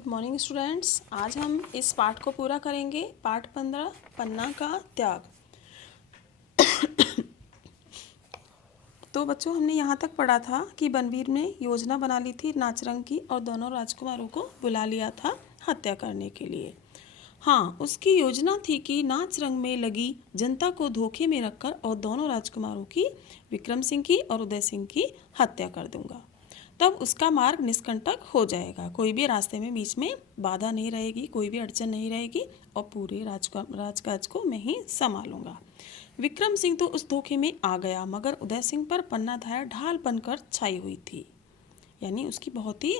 Good morning students. आज हम इस पाठ को पूरा करेंगे। पाठ 15 पन्ना का त्याग। तो बच्चों, हमने यहाँ तक पढ़ा था कि बनवीर ने योजना बना ली थी नाचरंग की और दोनों राजकुमारों को बुला लिया था हत्या करने के लिए। हाँ, उसकी योजना थी कि नाचरंग में लगी जनता को धोखे में रखकर और दोनों राजकुमारों की, विक्रम सिंह की और उदय सिंह की हत्या कर दूंगा। तब उसका मार्ग निष्कंटक हो जाएगा। कोई भी रास्ते में बीच में बाधा नहीं रहेगी, कोई भी अड़चन नहीं रहेगी और पूरे राजकाज को मैं ही संभालूंगा। विक्रम सिंह तो उस धोखे में आ गया, मगर उदय सिंह पर पन्नाधार ढाल बनकर छाई हुई थी। यानी उसकी बहुत ही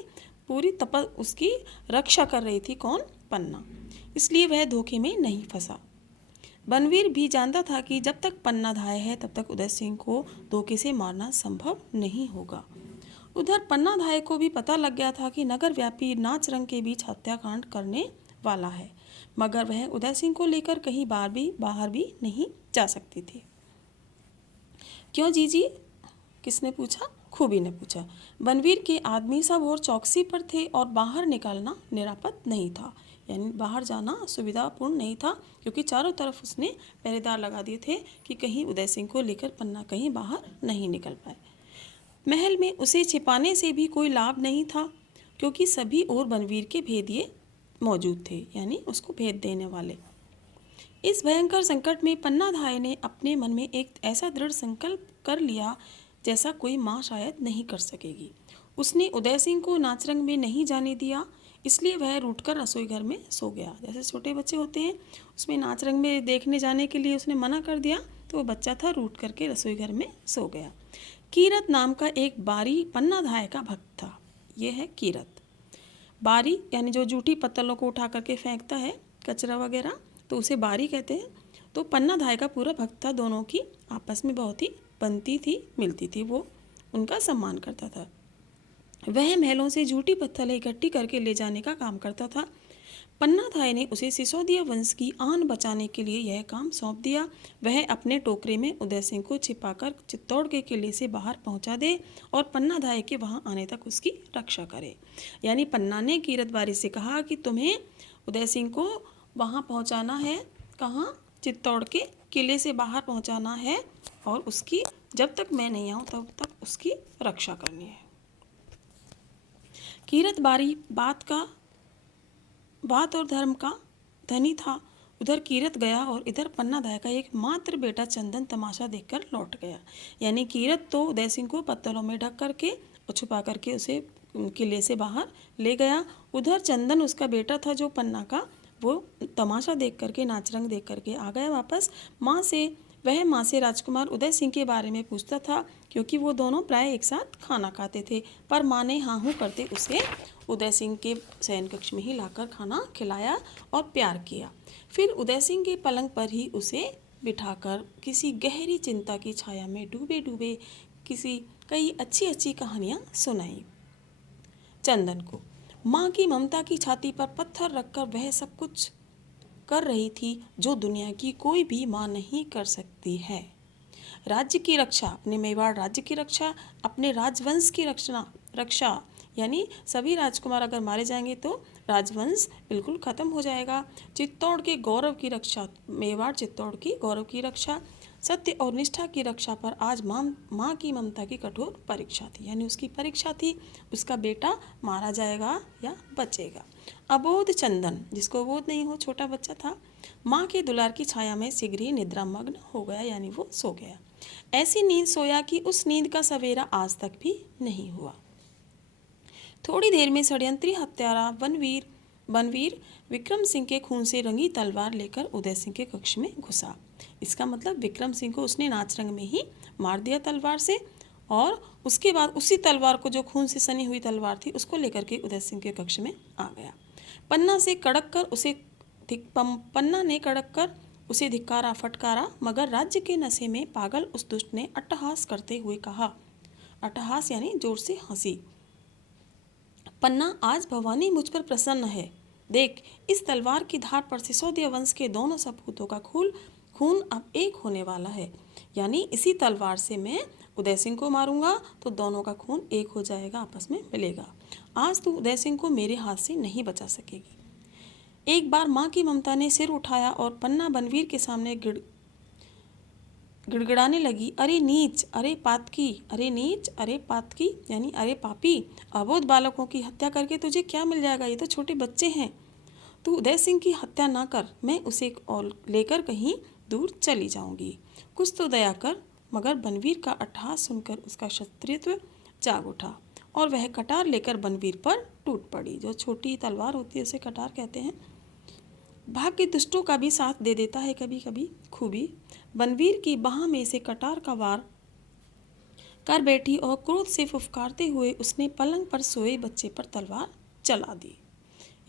पूरी उसकी रक्षा कर रही थी। कौन? पन्ना। इसलिए वह धोखे में नहीं फंसा। बनवीर भी जानता था कि जब तक पन्ना धाय है तब तक उदय सिंह को धोखे से मारना संभव नहीं होगा। उधर पन्ना धाय को भी पता लग गया था कि नगर व्यापी नाचरंग के बीच हत्याकांड करने वाला है, मगर वह उदय सिंह को लेकर कहीं बाहर भी नहीं जा सकती थी। क्यों जीजी? किसने पूछा? खूबी ने पूछा। बनवीर के आदमी सब और चौकसी पर थे और बाहर निकलना निरापद नहीं था। यानी बाहर जाना सुविधापूर्ण नहीं था, क्योंकि चारों तरफ उसने पहरेदार लगा दिए थे कि कहीं उदय सिंह को लेकर पन्ना कहीं बाहर नहीं निकल पाए। महल में उसे छिपाने से भी कोई लाभ नहीं था, क्योंकि सभी और बनवीर के भेदिए मौजूद थे, यानी उसको भेद देने वाले। इस भयंकर संकट में पन्नाधाय ने अपने मन में एक ऐसा दृढ़ संकल्प कर लिया जैसा कोई माँ शायद नहीं कर सकेगी। उसने उदय सिंह को नाचरंग में नहीं जाने दिया, इसलिए वह रूठकर रसोई घर में सो गया। जैसे छोटे बच्चे होते हैं, उसमें नाचरंग में देखने जाने के लिए उसने मना कर दिया, तो वो बच्चा था, रूठ करके रसोई घर में सो गया। कीरत नाम का एक बारी पन्नाधाय का भक्त था। ये है कीरत। बारी यानी जो जूठी पत्तलों को उठा करके फेंकता है, कचरा वगैरह, तो उसे बारी कहते हैं। तो पन्नाधाय का पूरा भक्त था। दोनों की आपस में बहुत ही बनती थी, मिलती थी। वो उनका सम्मान करता था। वह महलों से जूठी पत्थरें इकट्ठी करके ले जाने का काम करता था। पन्नाधाय ने उसे सिसोदिया वंश की आन बचाने के लिए यह काम सौंप दिया। वह अपने टोकरे में उदय सिंह को छिपाकर चित्तौड़ के किले से बाहर पहुंचा दे और पन्नाधाय के वहां आने तक उसकी रक्षा करे। यानी पन्ना ने कीरतबारी से कहा कि तुम्हें उदय सिंह को वहां पहुंचाना है। कहाँ? चित्तौड़ के किले से बाहर पहुंचाना है, और उसकी जब तक मैं नहीं आऊँ तब तक उसकी रक्षा करनी है। कीरतबारी बात और धर्म का धनी था। उधर कीरत गया और इधर पन्नाधाय का एक मात्र बेटा चंदन तमाशा देखकर लौट गया। यानी कीरत तो उदय सिंह को पत्थरों में ढक करके और छुपा करके उसे किले से बाहर ले गया। उधर चंदन उसका बेटा था, जो पन्ना का, वो तमाशा देख करके, नाचरंग देख करके आ गया वापस माँ से। वह माँ से राजकुमार उदय सिंह के बारे में पूछता था, क्योंकि वो दोनों प्राय एक साथ खाना खाते थे। पर माँ ने हाँ हूँ करते उसे उदय सिंह के शयन कक्ष में ही लाकर खाना खिलाया और प्यार किया। फिर उदय सिंह के पलंग पर ही उसे बिठाकर किसी गहरी चिंता की छाया में डूबे डूबे कई अच्छी अच्छी कहानियाँ सुनाई। चंदन को माँ की ममता की छाती पर पत्थर रखकर वह सब कुछ कर रही थी जो दुनिया की कोई भी माँ नहीं कर सकती है। राज्य की रक्षा, अपने मेवाड़ राज्य की रक्षा, अपने राजवंश की रक्षा यानी सभी राजकुमार अगर मारे जाएंगे तो राजवंश बिल्कुल खत्म हो जाएगा। चित्तौड़ के गौरव की रक्षा, मेवाड़ चित्तौड़ की गौरव की रक्षा, सत्य और निष्ठा की रक्षा पर आज माँ की ममता की कठोर परीक्षा थी। यानी उसकी परीक्षा थी, उसका बेटा मारा जाएगा या बचेगा। अबोध चंदन, जिसको बोध नहीं हो, छोटा बच्चा था, माँ के दुलार की छाया में शीघ्र ही निद्रामग्न हो गया, यानी वो सो गया। ऐसी नींद सोया कि उस नींद का सवेरा आज तक भी नहीं हुआ। थोड़ी देर में षड्यंत्री हत्यारा बनवीर विक्रम सिंह के खून से रंगी तलवार लेकर उदय सिंह के कक्ष में घुसा। इसका मतलब विक्रम सिंह को उसने नाचरंग में ही मार दिया तलवार से, और उसके बाद उसी तलवार को, जो खून से सनी हुई तलवार थी, उसको लेकर के उदय सिंह के कक्ष में आ गया। पन्ना ने कड़क कर उसे धिक्कारा फटकारा, मगर राज्य के नशे में पागल उस दुष्ट ने अट्टहास करते हुए कहा, अट्टहास यानी जोर से हंसी, पन्ना, आज भवानी मुझ पर प्रसन्न है। देख, इस तलवार की धार पर सिसोदिया वंश के दोनों सपूतों का खून अब एक होने वाला है। यानी इसी तलवार से मैं उदय सिंह को मारूंगा तो दोनों का खून एक हो जाएगा, आपस में मिलेगा। आज तू उदय सिंह को मेरे हाथ से नहीं बचा सकेगी। एक बार माँ की ममता ने सिर उठाया और पन्ना बनवीर के सामने गिड़गिड़ाने लगी, अरे नीच, अरे पातकी, अरे नीच, अरे पातकी, यानी अरे पापी, अबोध बालकों की हत्या करके तुझे क्या मिल जाएगा, ये तो छोटे बच्चे हैं। तू उदय सिंह की हत्या ना कर, मैं उसे और लेकर कहीं दूर चली जाऊंगी। कुछ तो दया कर। मगर बनवीर का अट्टहास सुनकर उसका क्षत्रियत्व जाग उठा और वह कटार लेकर बनवीर पर टूट पड़ी। जो छोटी तलवार होती है उसे कटार कहते हैं। भाग्य दुष्टों का भी साथ दे देता है कभी कभी। खूबी बनवीर की बाह में से कटार का वार कर बैठी और क्रोध से फुफकारते हुए उसने पलंग पर सोए बच्चे पर तलवार चला दी।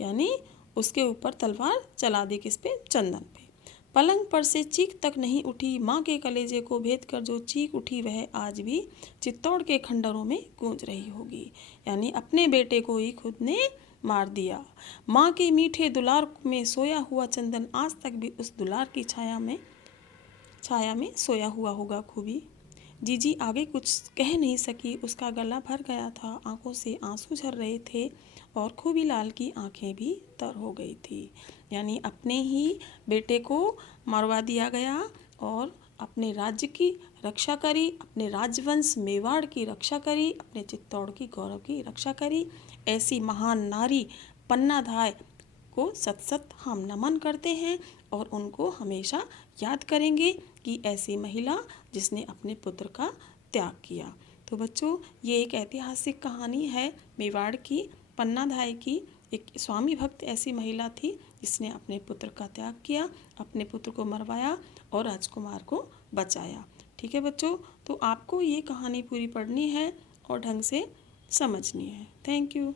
यानी उसके ऊपर तलवार चला दी, किस पे? चंदन पे। पलंग पर से चीख तक नहीं उठी। माँ के कलेजे को भेद कर जो चीख उठी वह आज भी चित्तौड़ के खंडरों में गूंज रही होगी। यानी अपने बेटे को ही खुद ने मार दिया। माँ के मीठे दुलार में सोया हुआ चंदन आज तक भी उस दुलार की छाया में सोया हुआ होगा। खूबी जीजी आगे कुछ कह नहीं सकी। उसका गला भर गया था, आंखों से आंसू झर रहे थे और खूबी लाल की आंखें भी तर हो गई थी। यानी अपने ही बेटे को मरवा दिया गया और अपने राज्य की रक्षा करी, अपने राजवंश मेवाड़ की रक्षा करी, अपने चित्तौड़ की गौरव की रक्षा करी। ऐसी महान नारी पन्नाधाय को सत सत हम नमन करते हैं और उनको हमेशा याद करेंगे कि ऐसी महिला जिसने अपने पुत्र का त्याग किया। तो बच्चों, ये एक ऐतिहासिक कहानी है मेवाड़ की, पन्नाधाय की। एक स्वामी भक्त ऐसी महिला थी जिसने अपने पुत्र का त्याग किया, अपने पुत्र को मरवाया और राजकुमार को बचाया। ठीक है बच्चों, तो आपको ये कहानी पूरी पढ़नी है और ढंग से समझनी है। Thank you.